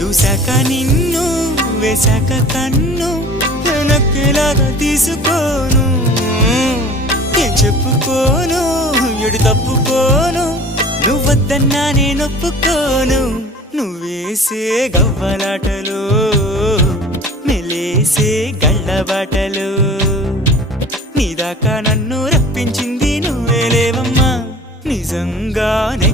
చూశాక నిన్ను వేశాక కన్ను నక్కేలాగా తీసుకోను ఏం చెప్పుకోను ఎడు తప్పుకోను నువ్వద్దన్నా నేనొప్పుకోను నువ్వేసే గవ్వలాటలు మెలేసే గళ్ళబాటలు నీదాకా నన్ను రప్పించింది నువ్వేలేవమ్మా నిజంగానే